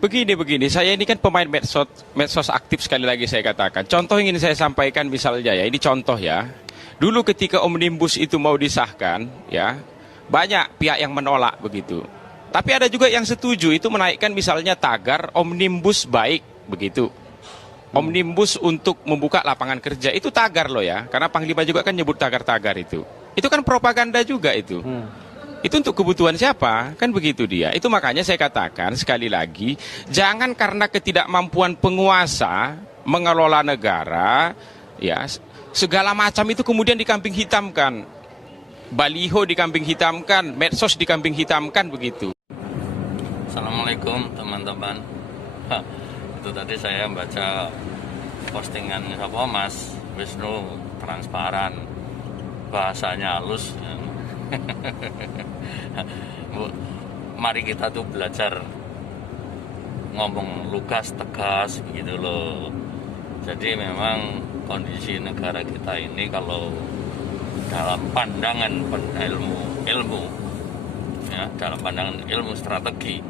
Begini, saya ini kan pemain medsos aktif sekali lagi saya katakan. Contoh yang ingin saya sampaikan misalnya ya, ini contoh ya. Dulu ketika Omnibus itu mau disahkan, ya, banyak pihak yang menolak begitu. Tapi ada juga yang setuju itu menaikkan misalnya tagar Omnibus baik begitu. Omnibus untuk membuka lapangan kerja itu tagar loh ya, karena Panglima juga kan nyebut tagar-tagar itu. Itu kan propaganda juga itu. Itu untuk kebutuhan siapa? Kan begitu dia. Itu makanya saya katakan sekali lagi, jangan karena ketidakmampuan penguasa mengelola negara, ya, segala macam itu kemudian dikambing hitamkan. Baliho dikambing hitamkan, medsos dikambing hitamkan begitu. Assalamualaikum teman-teman. Itu tadi saya baca postingan siapa Mas Wisnu transparan, bahasanya halus. Bu, mari kita tuh belajar ngomong lugas, tegas gitu loh. Jadi memang kondisi negara kita ini kalau dalam pandangan ilmu ya, dalam pandangan ilmu strategi,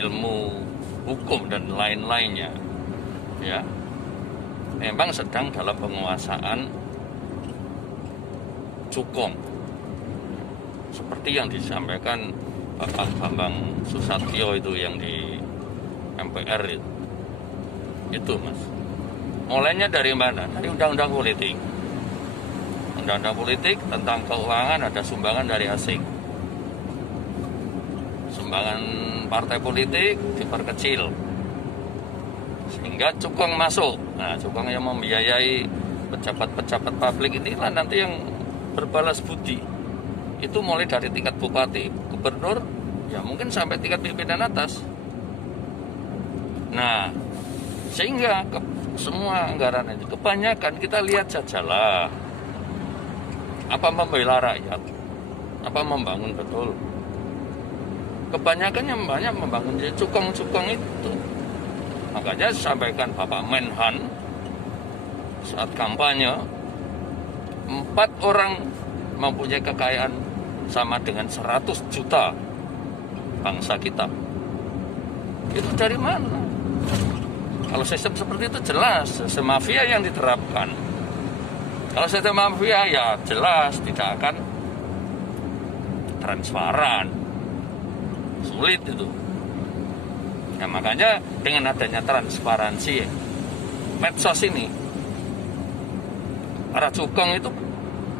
ilmu hukum dan lain-lainnya, ya, memang sedang dalam penguasaan cukong, seperti yang disampaikan Bapak Bambang Susatyo itu yang di MPR itu Mas. Mulainya dari mana? Dari undang-undang politik. Undang-undang politik tentang keuangan ada sumbangan dari asing. Sumbangan partai politik diperkecil sehingga cukong masuk. Nah, cukong yang membiayai pejabat-pejabat publik inilah nanti yang berbalas budi. Itu mulai dari tingkat bupati, gubernur, ya mungkin sampai tingkat pimpinan atas. Nah, sehingga semua anggaran itu kebanyakan kita lihat sajalah, apa membela rakyat, apa membangun betul. Kebanyakan yang banyak membangun cukong-cukong itu. Makanya sampaikan Bapak Menhan saat kampanye, 4 orang mempunyai kekayaan sama dengan 100 juta bangsa kita. Itu dari mana? Kalau sistem seperti itu jelas, sistem mafia yang diterapkan. Kalau sistem mafia ya jelas tidak akan transparan. Sulit itu. Ya makanya dengan adanya transparansi medsos ini, para cukong itu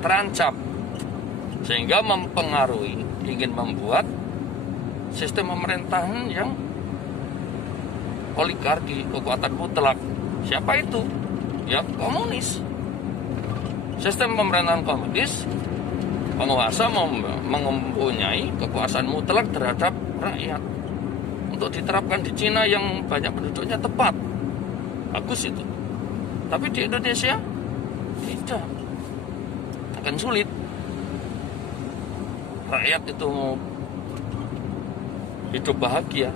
terancam sehingga mempengaruhi, ingin membuat sistem pemerintahan yang oligarki, kekuatan mutlak. Siapa itu? Ya komunis. Sistem pemerintahan komunis, penguasa mempunyai kekuasaan mutlak terhadap rakyat. Untuk diterapkan di Cina yang banyak penduduknya tepat, bagus itu. Tapi di Indonesia tidak, akan sulit. Rakyat itu mau hidup bahagia,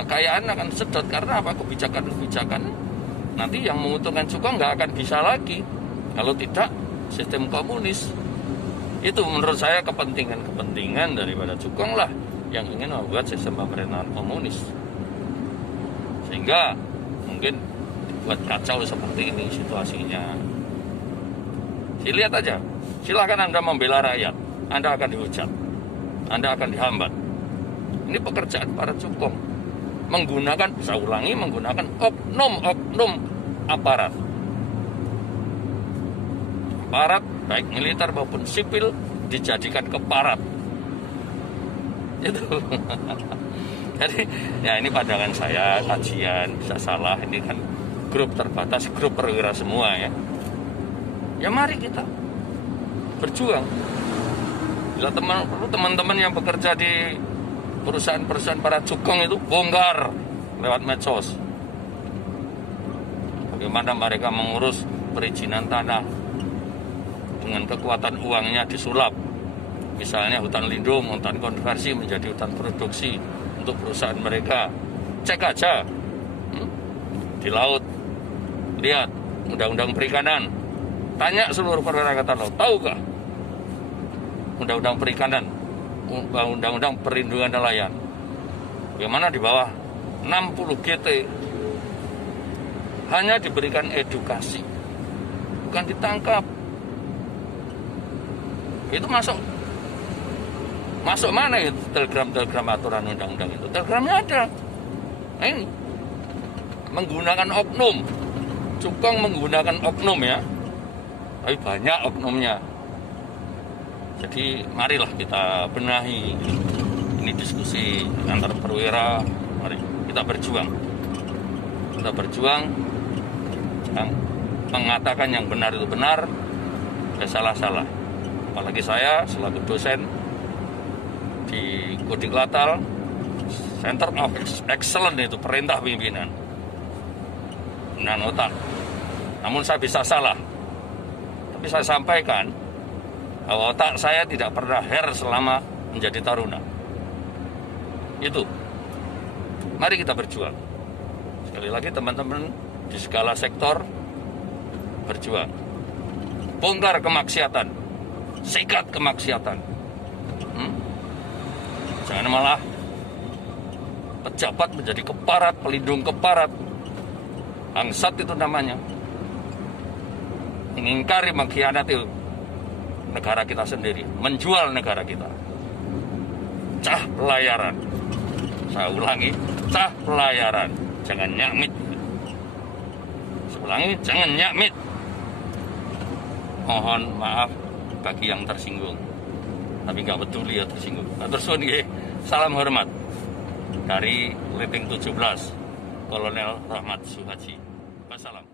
kekayaan akan sedot karena apa? Kebijakan-kebijakan nanti yang menguntungkan cukong nggak akan bisa lagi kalau tidak sistem komunis. Itu menurut saya kepentingan daripada cukong lah yang ingin membuat sistem pemerintahan komunis, sehingga mungkin buat kacau seperti ini situasinya. Lihat aja, silakan Anda membela rakyat, Anda akan dihujat, Anda akan dihambat. Ini pekerjaan para cukong, menggunakan oknum aparat baik militer maupun sipil dijadikan keparat. Itu. Jadi ya ini pandangan saya, kajian, bisa salah, ini kan grup terbatas, grup perwira semua ya. Ya mari kita berjuang. Bila teman-teman yang bekerja di perusahaan-perusahaan para cukong itu bongkar lewat medsos. Bagaimana mereka mengurus perizinan tanah dengan kekuatan uangnya disulap. Misalnya hutan lindung, hutan konversi menjadi hutan produksi untuk perusahaan mereka. Cek aja di laut, lihat undang-undang perikanan. Tanya seluruh perwira angkatan laut, tahukah undang-undang perikanan, undang-undang perlindungan nelayan? Bagaimana di bawah 60 GT hanya diberikan edukasi, bukan ditangkap. Itu masuk mana itu telegram aturan undang-undang itu? Telegramnya ada. Nah, ini menggunakan oknum, Cukong menggunakan oknum ya, tapi banyak oknumnya. Jadi marilah kita benahi. Ini diskusi antar perwira, mari kita berjuang. Kita berjuang, yang mengatakan yang benar itu benar, ya salah-salah. Apalagi saya selaku dosen di Kodik Latal, Center of Excellence itu perintah pimpinan. Benar otak. Namun saya bisa salah. Tapi saya sampaikan bahwa otak saya tidak pernah selama menjadi taruna. Itu. Mari kita berjuang. Sekali lagi teman-teman di segala sektor berjuang. Bongkar kemaksiatan. Sikat kemaksiatan. Jangan malah pejabat menjadi keparat, pelindung keparat. Bangsat itu namanya. Mengingkari, mengkhianati negara kita sendiri, menjual negara kita. Cah pelayaran. Saya ulangi, cah pelayaran. Jangan nyamit. Saya ulangi, jangan nyamit. Mohon maaf bagi yang tersinggung. Tapi nggak peduli ya tersinggung. Terus salam hormat dari Leting 17, Kolonel Rahmat Suhaji. Wassalam.